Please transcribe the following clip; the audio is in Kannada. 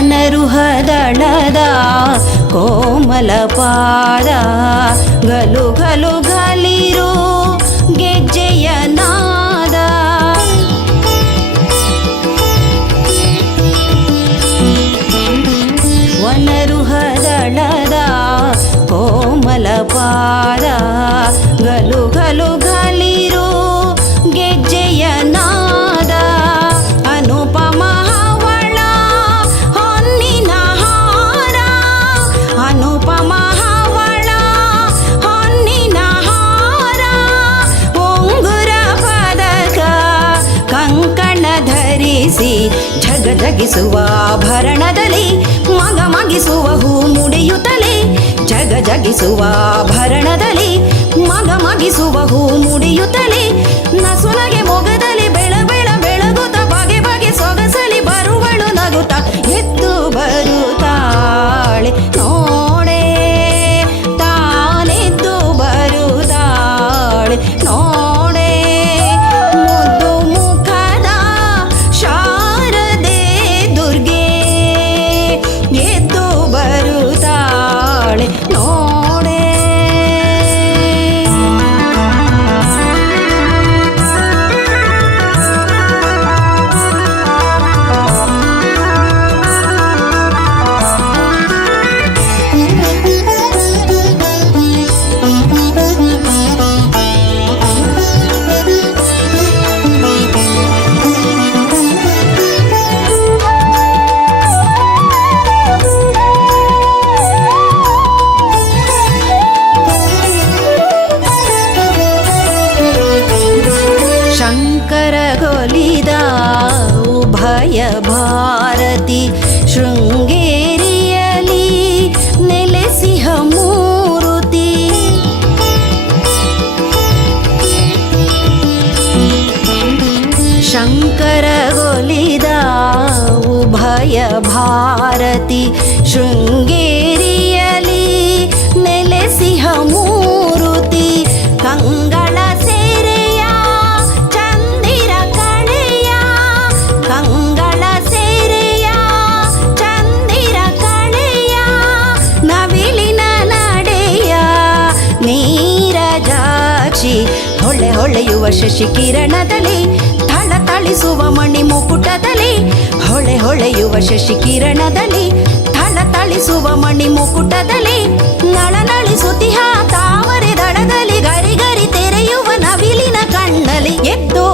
ವನರುಹದಳದ ಕೋಮಲ ಪಾದ ಗಲು ಗಲು ಗಲಿರು ಗೆಜ್ಜೆಯ ನಾದ ವನರುಹದಳದ ಕೋಮಲ ಪಾದ ಗಲು ಗಲು ಗಲಿರು ಗೆಜ್ಜೆಯ ನಾದ ಅನುಪಮ ಹವಳ ಹೊನ್ನಿನ ಹಾರ ಅನುಪಮ ಹವಳ ಹೊನ್ನಿನ ಹಾರ ಉಂಗುರ ಪದಕ ಕಂಕಣ ಧರಿಸಿ ಝಗಝಗಿಸುವ ಆಭರಣದಲ್ಲಿ ಮಗ ಮಗಿಸುವ ಹೂ ಮುಡಿಯುತ್ತಲೇ ಜಗಜಗಿಸುವ ಆಭರಣದಲ್ಲಿ ಮಗ ಮಗಿಸುವ ಹೂ ಮುಡಿಯುತ್ತಲೇ ನಸುನಗೆ ಮೊಗದಲ್ಲಿ ಬೆಳ ಬೆಳ ಬೆಳಗುತ್ತ ಬಗೆ ಬಗೆ ಸೊಗಸಲಿ ಬರುವಳು ನಗುತ್ತ ಎದ್ದು ಬರುತ್ತಾಳೆ ನೋಡೆ ತಾನೆದ್ದು ಬರುತ್ತಾಳೆ ನೋಡೆ ಮುದ್ದು ಮುಖದ ಶಾರದೆ ದುರ್ಗೆ ಎದ್ದು ಬರುತ್ತಾಳೆ ನೋಡೆ ಶಂಕರಗೊಲಿದ ಉಭಯ ಭಾರತಿ ಶೃಂಗೇರಿಯಲಿ ನೆಲೆಸಿಹ ಮೂರುತಿ ಶಂಕರಗೊಲಿದ ಉಭಯ ಭಾರತಿ ಶೃಂಗೇರಿಯಲಿ ನೆಲೆಸಿಹ ಮೂರುತಿ ಕಂಗಳ ಸೇರೆಯ ಚಂದಿರ ಕಳೆಯ ಕಂಗಳ ಸೇರೆಯ ಚಂದಿರ ಕಳೆಯ ನವಿಲಿನ ನಡೆಯ ನೀರಜಾಕ್ಷಿ ಹೊಳೆ ಹೊಳೆಯುವ ಶಶಿ ಕಿರಣದಲ್ಲಿ ಥಳಥಳಿಸುವ ಮಣಿ ಮುಕುಟದಲ್ಲಿ ಹೊಳೆ ಹೊಳೆಯುವ ಶಶಿ ಕಿರಣದಲ್ಲಿ ಥಳಥಳಿಸುವ ಮಣಿ ಮುಕುಟದಲ್ಲಿ ನಳನಳಿಸುತ್ತಿಹ ತಾವರೆ ದಳದಲ್ಲಿ ಗರಿ ಗರಿ ತೆರೆಯುವ ನವಿಲಿನ ಕಣ್ಣಲ್ಲಿ ಎದ್ದು